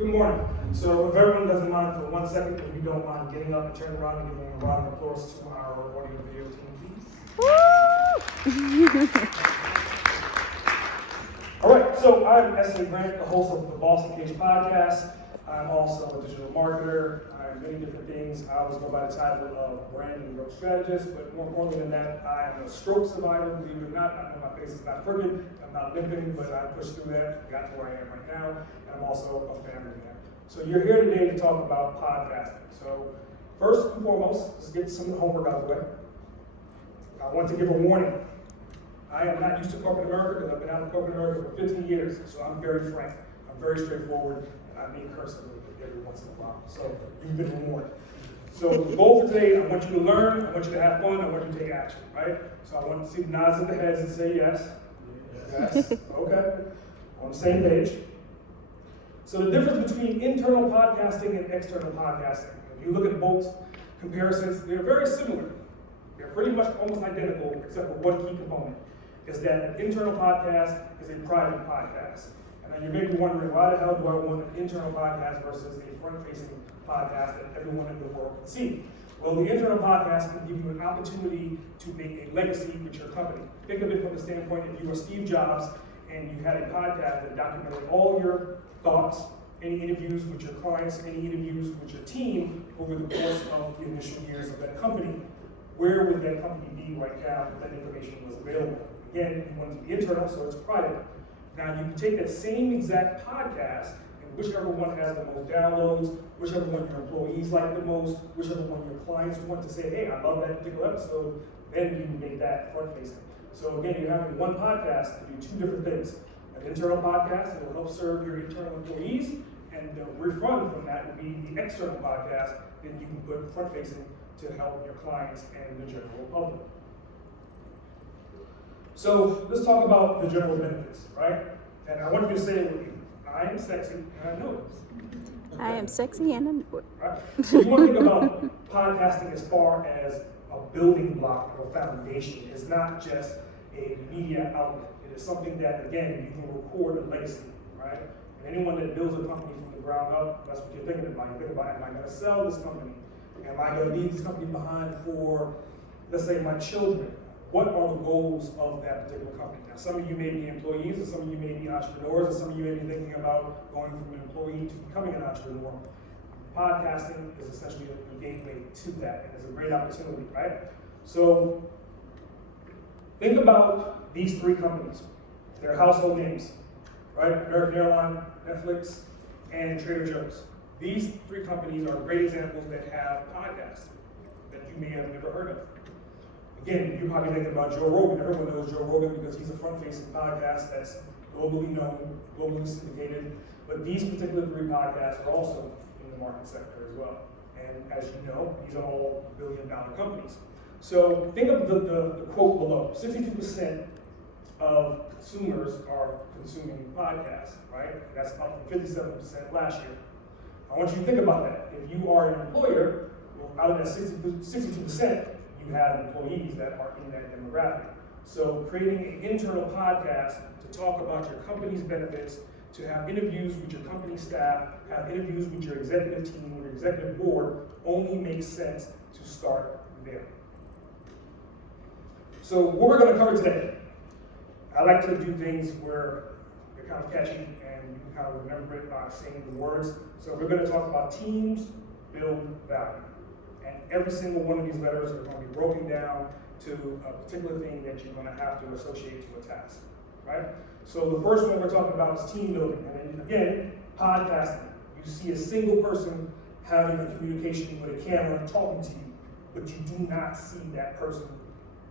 Good morning. So if everyone doesn't mind for 1 second, if you don't mind getting up and turning around and giving a round of applause to our audio video team, please. All right, so I'm S.A. Grant, the host of the Boss Uncaged podcast. I'm also a digital marketer. I'm many different things. I always go by the title of brand and growth strategist, but more importantly than that, I am a stroke survivor, believe it or not. I know my face is not crooked, I'm not limping, but I pushed through that, got to where I am right now, and I'm also a family man. So you're here today to talk about podcasting. So first and foremost, let's get some of the homework out of the way. I want to give a warning. I am not used to corporate America because I've been out of corporate America for 15 years, so I'm very frank, I'm very straightforward, and I may curse a little bit every once in a while. So you've been warned. So the goal for today, I want you to learn, I want you to have fun, I want you to take action, right? So I want to see nods of the heads and say yes. Yes, okay. On the same page. So the difference between internal podcasting and external podcasting, if you look at both comparisons, they're very similar. They're pretty much almost identical, except for one key component, is that an internal podcast is a private podcast. And then you may be wondering, why the hell do I want an internal podcast versus a front-facing podcast that everyone in the world can see? Well, the internal podcast can give you an opportunity to make a legacy with your company. Think of it from the standpoint if you were Steve Jobs and you had a podcast that documented all your thoughts, any interviews with your clients, any interviews with your team over the course of the initial years of that company. Where would that company be right now if that information was available? Again, you want it to be internal, so it's private. Now, you can take that same exact podcast, and whichever one has the most downloads, whichever one your employees like the most, whichever one your clients want to say, hey, I love that particular episode, then you can make that front-facing. So again, you're having one podcast to do two different things. An internal podcast that will help serve your internal employees, and the refund from that would be the external podcast that you can put front-facing to help your clients and the general public. So let's talk about the general benefits, right? And I want you to say it with me. I am sexy, and I know it. Okay. I am sexy and I know it. Right? So you want to think about podcasting as far as a building block or foundation. It's not just a media outlet. It is something that, again, you can record a legacy, right? And anyone that builds a company from the ground up, that's what you're thinking about. You're thinking about, am I going to sell this company? Am I going to leave this company behind for, let's say, my children? What are the goals of that particular company? Now, some of you may be employees, and some of you may be entrepreneurs, and some of you may be thinking about going from an employee to becoming an entrepreneur. Podcasting is essentially a gateway to that, and it's a great opportunity, right? So, think about these three companies. They're household names, right? American Airlines, Netflix, and Trader Joe's. These three companies are great examples that have podcasts that you may have never heard of. Again, you're probably thinking about Joe Rogan. Everyone knows Joe Rogan because he's a front-facing podcast that's globally known, globally syndicated. But these particular three podcasts are also in the market sector as well. And as you know, these are all billion-dollar companies. So think of the quote below. 62% of consumers are consuming podcasts, right? That's up from 57% last year. I want you to think about that. If you are an employer, well, out of that 62%, you have employees that are in that demographic. So creating an internal podcast to talk about your company's benefits, to have interviews with your company staff, have interviews with your executive team, with your executive board, only makes sense to start there. So what we're going to cover today, I like to do things where they're kind of catchy and you can kind of remember it by saying the words. So we're going to talk about teams build value. And every single one of these letters are going to be broken down to a particular thing that you're going to have to associate to a task, right? So the first one we're talking about is team building. And then again, podcasting. You see a single person having a communication with a camera talking to you, but you do not see that person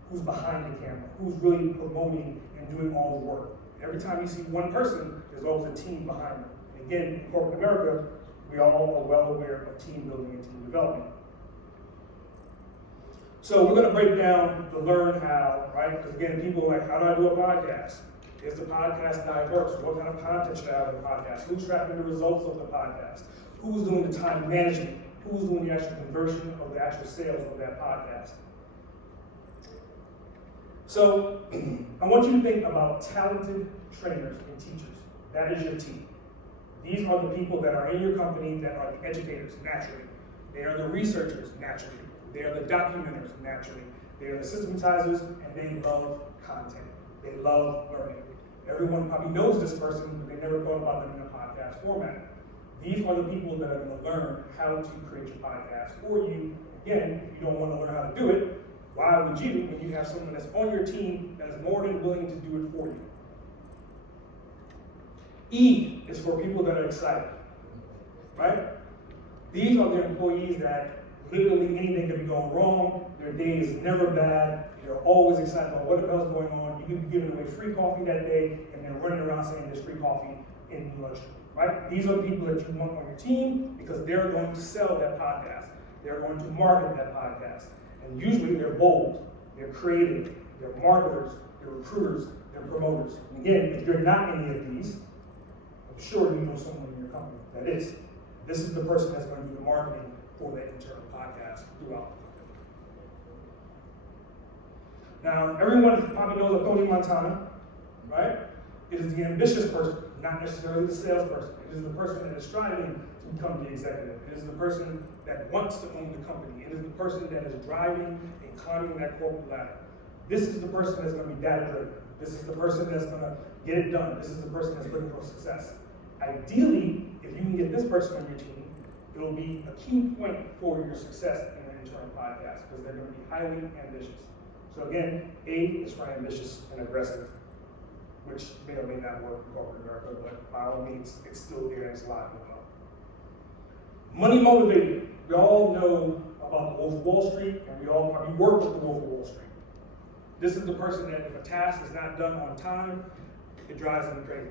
who's behind the camera, who's really promoting and doing all the work. Every time you see one person, there's always a team behind them. And again, in corporate America, we all are well aware of team building and team development. So we're going to break down the learn how, right? Because again, people are like, how do I do a podcast? Is the podcast diverse? What kind of content should I have in the podcast? Who's tracking the results of the podcast? Who's doing the time management? Who's doing the actual conversion of the actual sales of that podcast? So I want you to think about talented trainers and teachers. That is your team. These are the people that are in your company that are the educators, naturally. They are the researchers, naturally. They are the documenters, naturally. They are the systematizers, and they love content. They love learning. Everyone probably knows this person, but they never thought about them in a podcast format. These are the people that are going to learn how to create your podcast for you. Again, if you don't want to learn how to do it, why would you when you have someone that's on your team that is more than willing to do it for you? E is for people that are excited, right? These are the employees that literally anything can be going wrong. Their day is never bad. They're always excited about what the hell is going on. You can be giving away free coffee that day and then running around saying there's free coffee in your lunchroom, right? These are the people that you want on your team because they're going to sell that podcast. They're going to market that podcast. And usually they're bold, they're creative, they're marketers, they're recruiters, they're promoters. And again, if you're not any of these, I'm sure you know someone in your company that is. This is the person that's going to do the marketing for that internal podcast throughout the company. Now, everyone probably knows of Tony Montana, right? It is the ambitious person, not necessarily the salesperson. It is the person that is striving to become the executive. It is the person that wants to own the company. It is the person that is driving and climbing that corporate ladder. This is the person that's going to be data-driven. This is the person that's going to get it done. This is the person that's looking for success. Ideally, if you can get this person on your team, it will be a key point for your success in an internal podcast because they're going to be highly ambitious. So again, A is for ambitious and aggressive, which may or may not work in corporate America, but by all means, it's still there and it's alive and well. Money motivated. We all know about the Wolf of Wall Street, and we all probably work with the Wolf of Wall Street. This is the person that if a task is not done on time, it drives them crazy.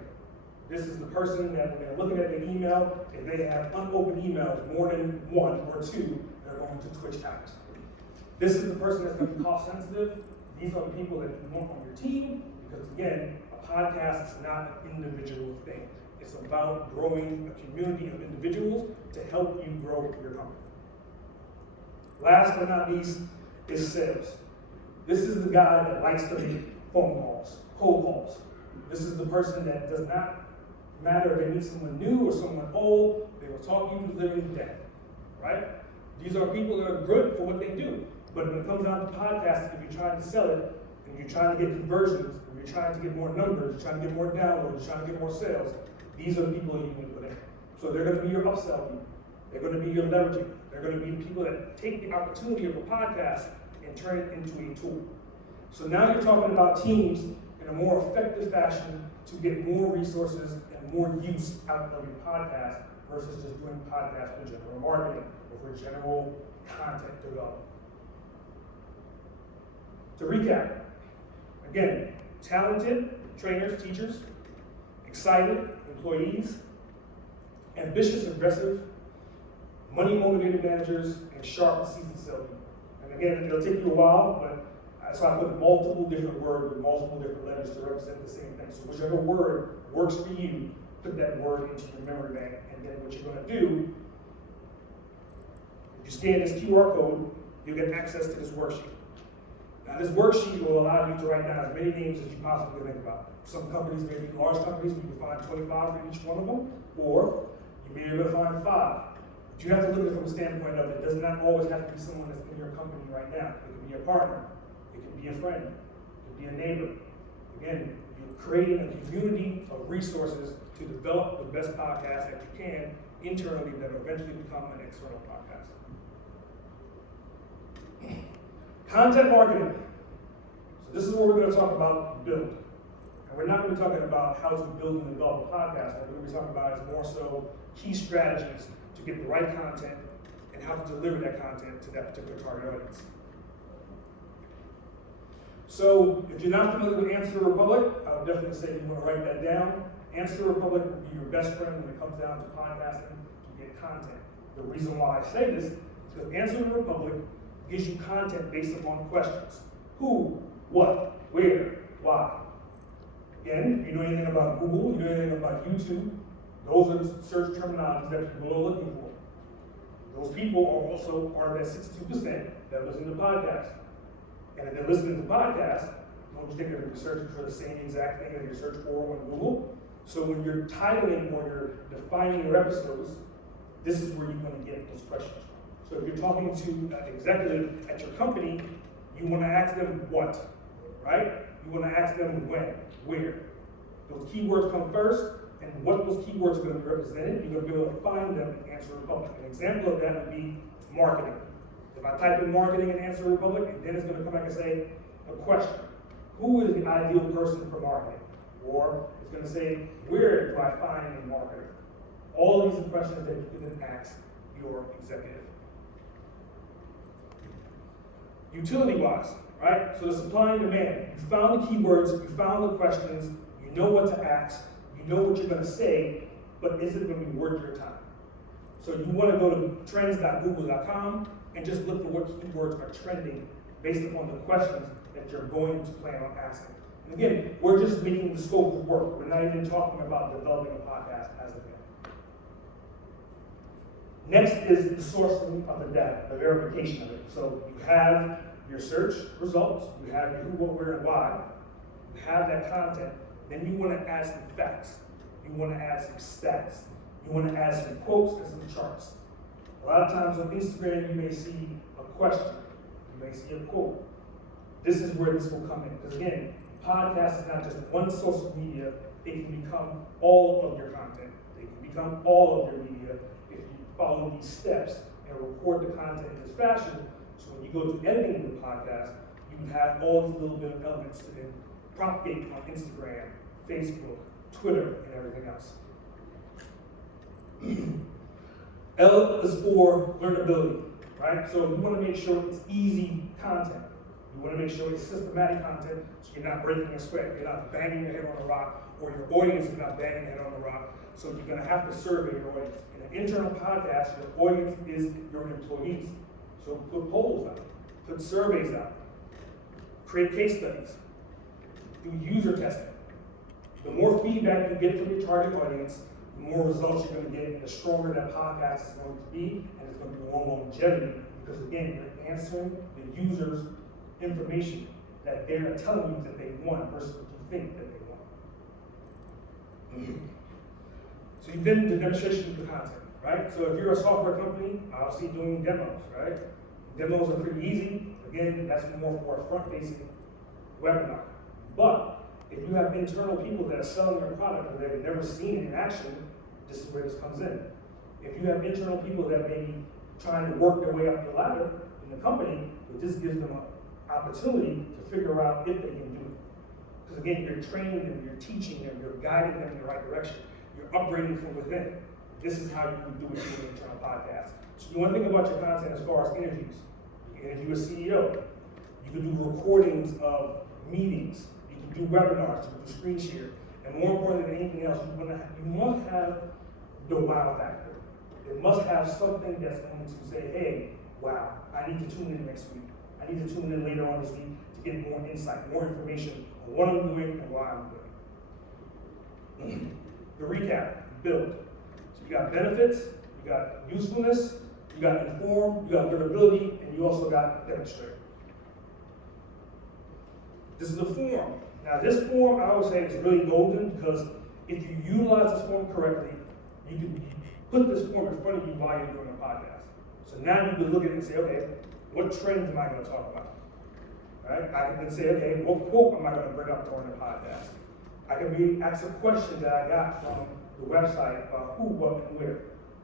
This is the person that when they're looking at their email, if they have unopened emails more than one or two, they're going to twitch out. This is the person that's going to be cost sensitive. These are the people that you want on your team because, again, a podcast is not an individual thing. It's about growing a community of individuals to help you grow your company. Last but not least is sales. This is the guy that likes to make phone calls, cold calls. This is the person that does not matter if they meet someone new or someone old, they will talk you to living death, right? These are people that are good for what they do. But when it comes down to podcasting, if you're trying to sell it, and you're trying to get conversions, and you're trying to get more numbers, you're trying to get more downloads, you're trying to get more sales, these are the people that you need to put in. So they're going to be your upsell people. They're going to be your leveraging. They're going to be the people that take the opportunity of a podcast and turn it into a tool. So now you're talking about teams in a more effective fashion to get more resources and more use out of your podcast versus just doing podcasts for general marketing or for general content development. To recap, again, talented trainers, teachers, excited employees, ambitious, aggressive, money-motivated managers, and sharp, seasoned salesmen. And again, it'll take you a while, but so I put multiple different words with multiple different letters to represent the same thing. So whichever word works for you, put that word into your memory bank, and then what you're going to do, if you scan this QR code, you'll get access to this worksheet. Now, this worksheet will allow you to write down as many names as you possibly think about. Some companies, maybe large companies, you can find 25 for each one of them, or you may be able to find 5. But you have to look at it from a standpoint of it does not always have to be someone that's in your company right now. It could be a partner, it could be a friend, it could be a neighbor. Again, you're creating a community of resources to develop the best podcast that you can internally that will eventually become an external podcast. Content marketing. So this is what we're going to talk about build. And we're not going to be talking about how to build and develop a podcast. What we're going to be talking about is more so key strategies to get the right content and how to deliver that content to that particular target audience. So if you're not familiar with Answer the Republic, I would definitely say you want to write that down. Answer the Republic will be your best friend when it comes down to podcasting to get content. The reason why I say this is because Answer the Republic gives you content based upon questions. Who, what, where, why. Again, if you know anything about Google, you know anything about YouTube, those are the search terminologies that people are looking for. Those people are also part of that 62% that listen to podcasts. And if they're listening to podcasts, don't you think they're going to be searching for the same exact thing that you search for on Google? So when you're titling or you're defining your episodes, this is where you're going to get those questions from. So if you're talking to an executive at your company, you want to ask them what, right? You want to ask them when, where. Those keywords come first, and what those keywords are going to be represented, you're going to be able to find them in Answer Republic. An example of that would be marketing. If I type in marketing in Answer Republic, and then it's going to come back and say a question. Who is the ideal person for marketing? Or it's going to say, where do I find a marketer? All these are questions that you can then ask your executive. Utility-wise, right? So the supply and demand. You found the keywords, you found the questions, you know what to ask, you know what you're going to say, but is it going to be worth your time? So you want to go to trends.google.com and just look for what keywords are trending based upon the questions that you're going to plan on asking. And again, we're just making the scope of work. We're not even talking about developing a podcast as of yet. Next is the sourcing of the data, the verification of it. So you have your search results, you have your who, what, where, and why, you have that content, then you want to add some facts, you want to add some stats, you want to add some quotes and some charts. A lot of times on Instagram, you may see a question, you may see a quote. This is where this will come in. Because again, podcast is not just one source of media, it can become all of your content. It can become all of your media if you follow these steps and record the content in this fashion. So when you go to editing the podcast, you have all these little bit of elements to then propagate on Instagram, Facebook, Twitter, and everything else. L is for learnability, right? So you want to make sure it's easy content. You want to make sure it's systematic content, so you're not breaking a sweat, you're not banging your head on a rock, or your audience is not banging their head on the rock. So you're going to have to survey your audience. In an internal podcast, your audience is your employees. So put polls out, put surveys out, create case studies, do user testing. The more feedback you get from your target audience, the more results you're going to get, and the stronger that podcast is going to be, and it's going to be more longevity, because again, you're answering the user's information that they're telling you that they want versus what you think that they want. So you've been the demonstration of the content, right? So if you're a software company, obviously doing demos, right? Demos are pretty easy. Again, that's more for a front-facing webinar. But if you have internal people that are selling your product and they've never seen it in action, this is where this comes in. If you have internal people that may be trying to work their way up the ladder in the company, this gives them an opportunity to figure out if they can do it. Because again, you're training them, you're teaching them, you're guiding them in the right direction. You're upgrading from within. This is how you can do it in an internal podcast. So you want to think about your content as far as interviews. You can interview a CEO. You can do recordings of meetings. You can do webinars. You can do screen share. And more important than anything else, you must have the wow factor. It must have something that's going to say, hey, wow, I need to tune in next week. I need to tune in later on this week to get more insight, more information on what I'm doing and why I'm doing it. The recap, build. So you got benefits, you got usefulness, you got inform, you got learnability, and you also got demonstrate. This is the form. Now this form, I would say, is really golden because if you utilize this form correctly, you can put this form in front of you while you're doing a podcast. So now you can look at it and say, okay, what trends am I going to talk about? Right? I can then say, okay, what quote am I going to bring up during the podcast? I can ask a question that I got from the website about who, what, and where.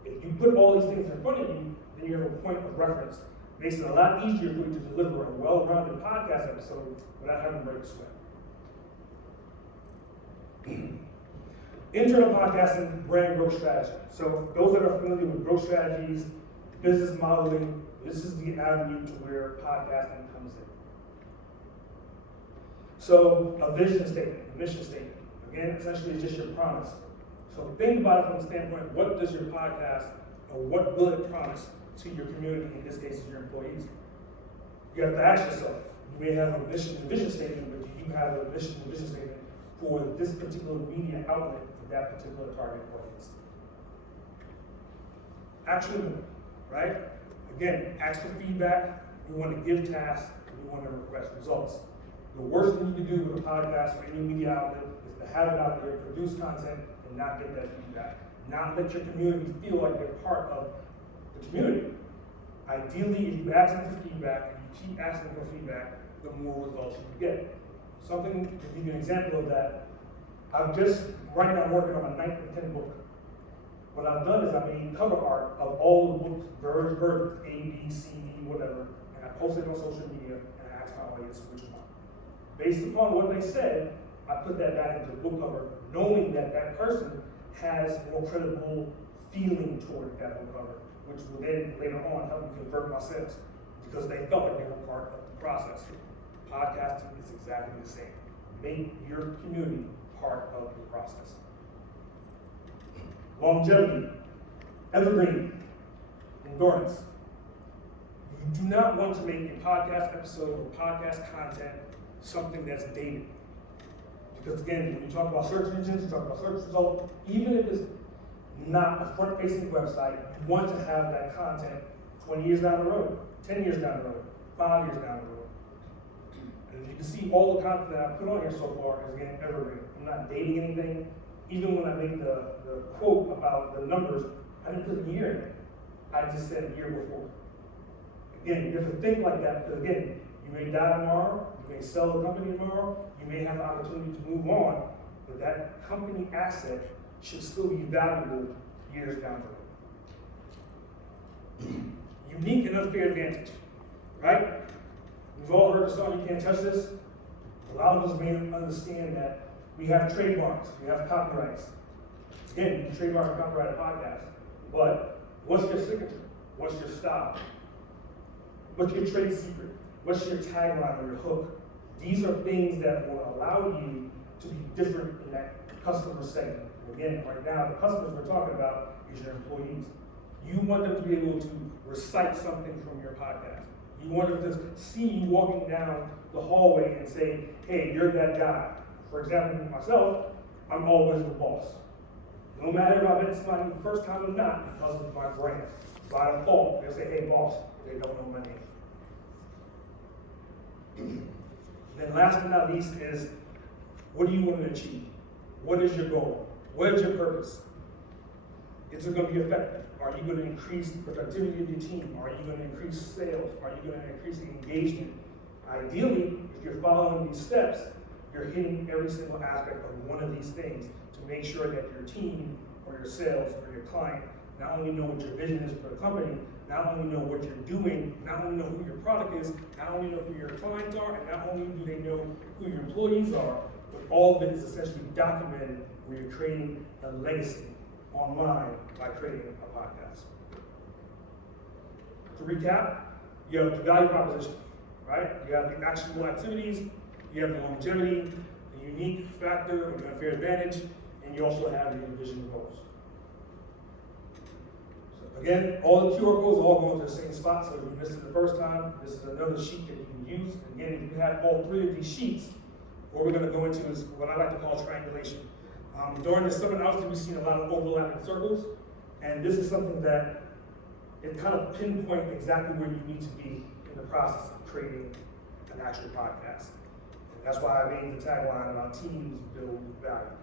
If you put all these things in front of you, then you have a point of reference. Makes it a lot easier for you to deliver a well-rounded podcast episode without having to break a sweat. Internal podcasting, brand growth strategy. So those that are familiar with growth strategies, business modeling, this is the avenue to where podcasting comes in. So a vision statement, a mission statement. Again, essentially it's just your promise. So think about it from the standpoint, what does your podcast, or what will it promise to your community, in this case, your employees? You have to ask yourself, you may have a mission and vision statement, but do you have a mission and vision statement for this particular media outlet for that particular target audience? Action, right? Again, ask for feedback, you want to give tasks, and you want to request results. The worst thing you can do with a podcast or any media outlet is to have it out there, produce content, and not get that feedback. Not let your community feel like they're part of the community. Ideally, if you ask them for feedback, and you keep asking for feedback, the more results you get. Something, to give you an example of that, right now I'm working on my 9th and 10th book. What I've done is I made cover art of all the books, versions, A, B, C, D, whatever, and I posted it on social media, and I asked my audience which one. Based upon what they said, I put that back into the book cover, knowing that that person has more credible feeling toward that book cover, which will then later on help me convert my sales, because they felt like they were part of the process. Podcasting is exactly the same. Make your community part of the process. Longevity, evergreen, endurance. You do not want to make a podcast episode or podcast content something that's dated. Because again, when you talk about search engines, you talk about search results, even if it's not a front-facing website, you want to have that content 20 years down the road, 10 years down the road, 5 years down the road. And you can see all the content that I've put on here so far is again evergreen. I'm not dating anything. Even when I made the quote about the numbers, I didn't put a year in it. I just said a year before. Again, you have to think like that, because again, you may die tomorrow, you may sell the company tomorrow, you may have the opportunity to move on, but that company asset should still be valuable years down the road. Unique and unfair advantage, right? We've all heard the song, "You Can't Touch This." A lot of us may understand that we have trademarks, we have copyrights. Again, you can trademark and copyright a podcast, but what's your signature? What's your style? What's your trade secret? What's your tagline or your hook? These are things that will allow you to be different in that customer segment. And again, right now, the customers we're talking about is your employees. You want them to be able to recite something from your podcast. You want them to see you walking down the hallway and say, "Hey, you're that guy." For example, myself, I'm always the boss. No matter if I met somebody the first time or not, because of my brand. By default, they'll say, "Hey, boss," if they don't know my name. Then last but not least is, what do you want to achieve? What is your goal? What is your purpose? Is it going to be effective? Are you going to increase the productivity of your team? Are you going to increase sales? Are you going to increase the engagement? Ideally, if you're following these steps, you're hitting every single aspect of one of these things to make sure that your team or your sales or your client not only know what your vision is for the company, not only know what you're doing, not only know who your product is, not only know who your clients are, and not only do they know who your employees are, but all of it is essentially documented where you're creating a legacy online by creating a podcast. To recap, you have the value proposition, right? You have the actionable activities, you have the longevity, the unique factor, or the unfair advantage, and you also have your vision goals. So again, all the QR codes are all going to the same spot, so if you missed it the first time, this is another sheet that you can use. Again, if you have all three of these sheets, what we're going to go into is what I like to call triangulation. During this seminar, obviously, we've seen a lot of overlapping circles, and this is something that it kind of pinpoints exactly where you need to be in the process of creating an actual podcast. And that's why I made the tagline about teams build value.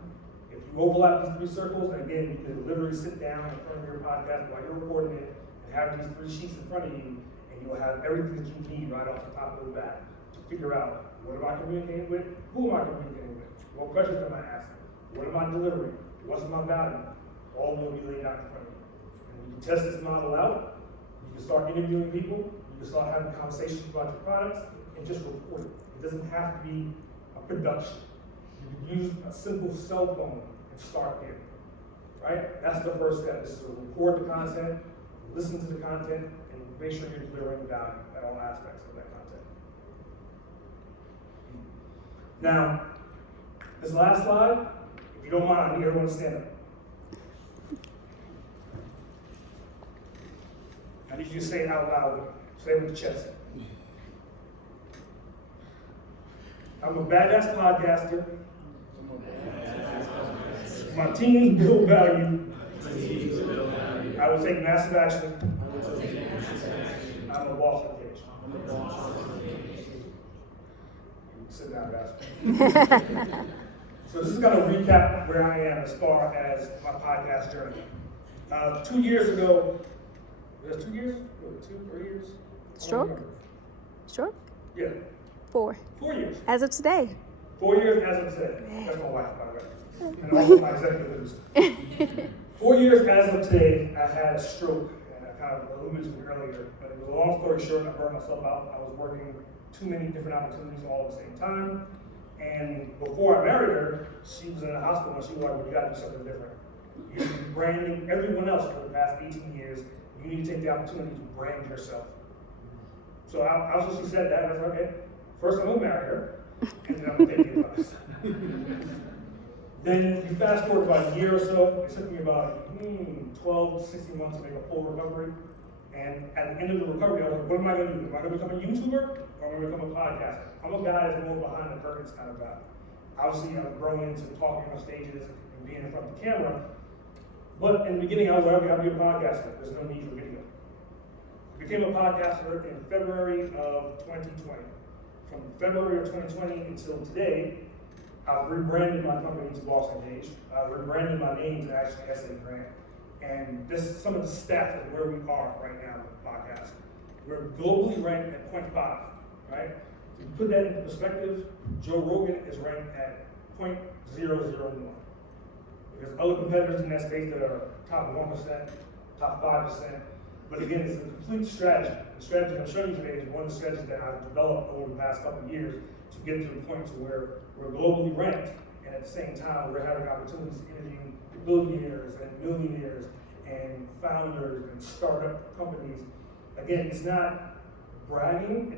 If you overlap these three circles, and again, you can literally sit down in front of your podcast while you're recording it and have these three sheets in front of you, and you'll have everything that you need right off the top of the bat to figure out, what am I communicating with? Who am I communicating with? What questions am I asking? What am I delivering? What's my value? All will be laid out in front of you. And you can test this model out. You can start interviewing people. You can start having conversations about your products and just report it. It doesn't have to be a production. You can use a simple cell phone and start there. Right? That's the first step. Is to record the content, listen to the content, and make sure you're delivering value at all aspects of that content. Now, this last slide, if you don't mind, I need everyone to stand up. I need you to say it out loud. Say it with your chest. I'm a badass podcaster. My teams build value. I will take massive action. I'm a boss uncaged. Sit down, guys. So this is going to recap where I am as far as my podcast journey. 2 years ago, was that 2 years? 2, 3 years? Stroke? Stroke? Yeah. 4. 4 years. As of today. 4 years as of today. That's my wife, by the way. And also my executive producer. 4 years as of today, I had a stroke, and I kind of alluded to it earlier, but it was a long story short, I burned myself out. I was working too many different opportunities all at the same time. And before I married her, she was in the hospital and she was like, well, you gotta do something different. You've been branding everyone else for the past 18 years. You need to take the opportunity to brand yourself. So she said that, and I said, okay, first I'm gonna marry her, and then I'm gonna take the advice. Then you fast forward about a year or so, it took me about 12 to 16 months to make a full recovery. And at the end of the recovery, I was like, what am I gonna do? Am I gonna become a YouTuber or am I gonna become a podcaster? I'm a guy that's more behind the curtains kind of guy. Obviously, I've grown into talking on stages and being in front of the camera. But in the beginning, I was like, okay, I'll be a podcaster. There's no need for video. I became a podcaster in February of 2020. From February of 2020 until today, I've rebranded my company to Boss Uncaged. I've rebranded my name to actually SA Brand. And this is some of the stats of where we are right now with the podcast. We're globally ranked at 0.5, right? To put that into perspective, Joe Rogan is ranked at 0.001. There's other competitors in that space that are top 1%, top 5%. But again, it's a complete strategy. The strategy I'm showing you today is one of the strategies that I've developed over the past couple of years to get to the point to where we're globally ranked, and at the same time, we're having opportunities to interview billionaires and millionaires and founders and startup companies. Again, it's not bragging,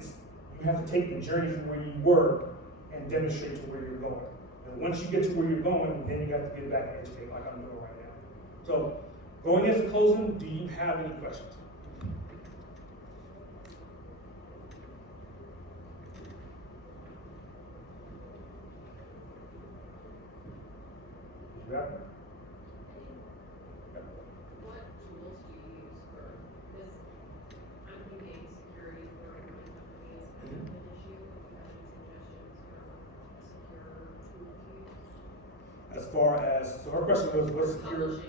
you have to take the journey from where you were and demonstrate to where you're going. And once you get to where you're going, then you have to get back and educate like I'm doing right now. So, going into closing, do you have any questions? Yeah. What tools do you use for this? I'm thinking security for my company is kind of an issue. Do you have any suggestions for secure tool to use? As far as, so her question was, what's secure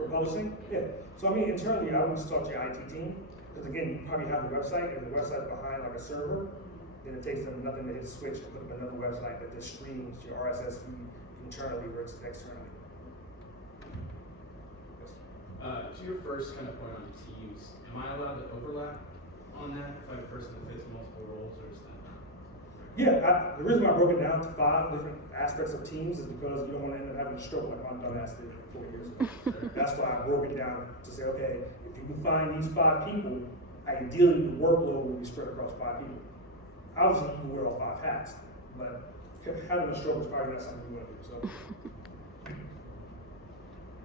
for publishing? Yeah. So I mean, internally, I would just talk to your IT team, because again, you probably have a website, and the website's behind like a server, then it takes them nothing to hit a switch to put up another website that just streams your RSS feed internally versus externally. To your first kind of point on teams, am I allowed to overlap on that if I have a person that fits multiple roles, or is that not? Yeah, the reason why I broke it down to 5 different aspects of teams is because you don't want to end up having a stroke like my dumbass did 4 years ago. That's why I broke it down to say, okay, if you can find these 5 people, ideally the workload will be spread across 5 people. Obviously, you can wear all 5 hats, but having a stroke is probably not something you want to do. So,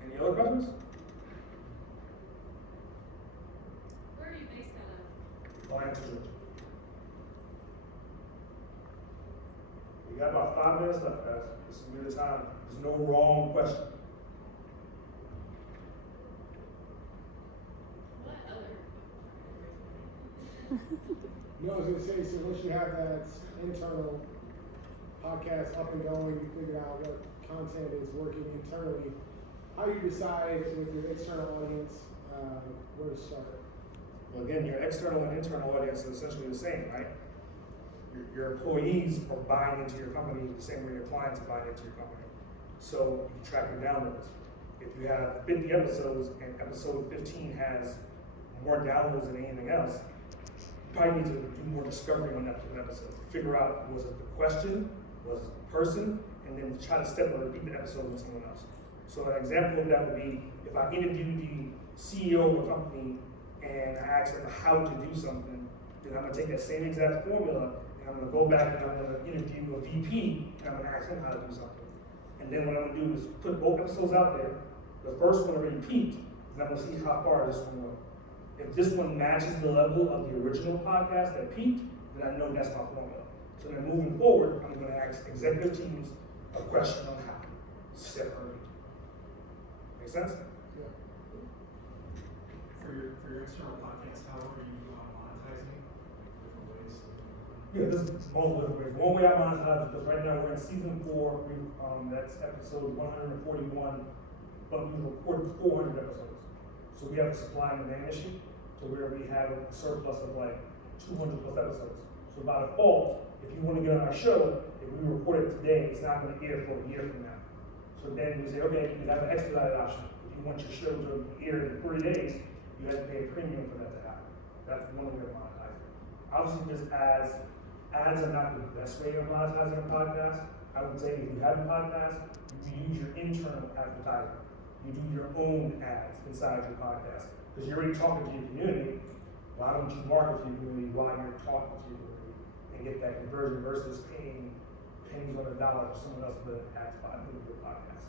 any other questions? Where are you based out of? Atlanta, Georgia. We got about 5 minutes left, guys. This will be the time. There's no wrong question. What other? No, I was gonna say, so once you have that internal podcast up and going, you figure out what content is working internally, how you decide with your external audience where to start? Well, again, your external and internal audience is essentially the same, right? Your employees are buying into your company the same way your clients are buying into your company. So you track your downloads. If you have 50 episodes and episode 15 has more downloads than anything else, you probably need to do more discovery on that episode. Figure out, was it the question, was it the person, and then try to step and repeat the episode with someone else. So an example of that would be if I interviewed the CEO of a company and I asked them how to do something, then I'm gonna take that same exact formula and I'm gonna go back and I'm gonna interview a VP and I'm gonna ask him how to do something. And then what I'm gonna do is put both episodes out there. The first one already peaked, and I'm gonna see how far this one went. If this one matches the level of the original podcast that peaked, then I know that's my formula. So then moving forward, I'm gonna ask executive teams a question on how. Step and repeat. Make sense? Yeah. For your external podcast, how are you monetizing different ways? Yeah, this is multiple different ways. One way I monetize, because right now we're in season 4, that's episode 141, but we recorded 400 episodes. So we have a supply and demand issue to where we have a surplus of like 200 plus episodes. So by default, if you want to get on our show, if we record it today, it's not going to air for a year from now. So then we say, okay, you can have an expedited option. If you want your show to air in 30 days, you have to pay a premium for that to happen. That's one way of monetizing. Obviously, just ads are not the best way of monetizing a podcast. I would say if you have a podcast, you use your internal advertising. You do your own ads inside your podcast. Because you're already talking to your community. Why don't you market to your community while you're talking to your community and get that conversion versus paying pennies on a dollar for someone else to put an ad spot into your podcast?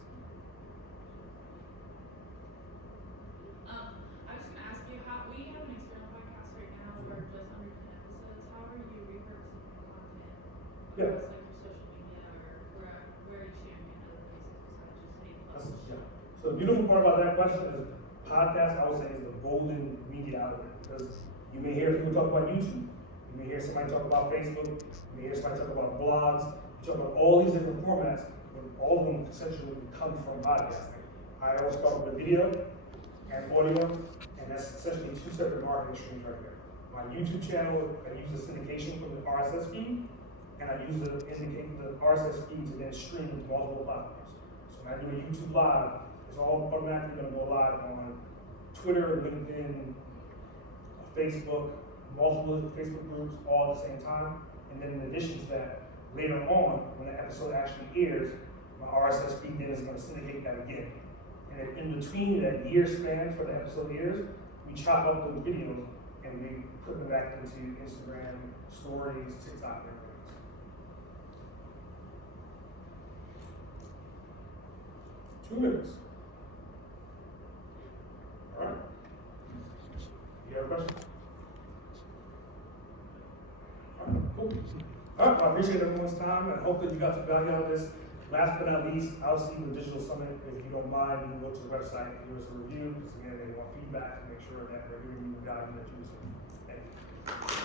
I was gonna ask you how we have an external podcast right now. We're just under 10 episodes. How are you repurposing your content Yeah. across like your social media or where are you sharing it in other places besides just being published? Yeah. So the beautiful part about that question is podcast, I would say, is the golden media outlet, because you may hear people talk about YouTube, you may hear somebody talk about Facebook, you may hear somebody talk about blogs, you talk about all these different formats, but all of them essentially come from podcasting. I always start with video and audio, and that's essentially 2 separate marketing streams right there. My YouTube channel, I use the syndication from the RSS feed, and I use the RSS feed to then stream to multiple platforms. So when I do a YouTube live, it's all automatically going to go live on Twitter, LinkedIn, Facebook, multiple Facebook groups, all at the same time. And then in addition to that, later on, when the episode actually airs, my RSS feed then is going to syndicate that again. And then in between that year span for the episode airs, we chop up those videos and we put them back into Instagram, stories, TikTok, and everything else. 2 minutes. All right. You have a question? All right, cool. All right, well, I appreciate everyone's time and hope that you got some value out of this. Last but not least, I'll see you in the digital summit. If you don't mind, you can go to the website and give us a review, because again, they want feedback to make sure that we're giving you the value that you receive. Thank you.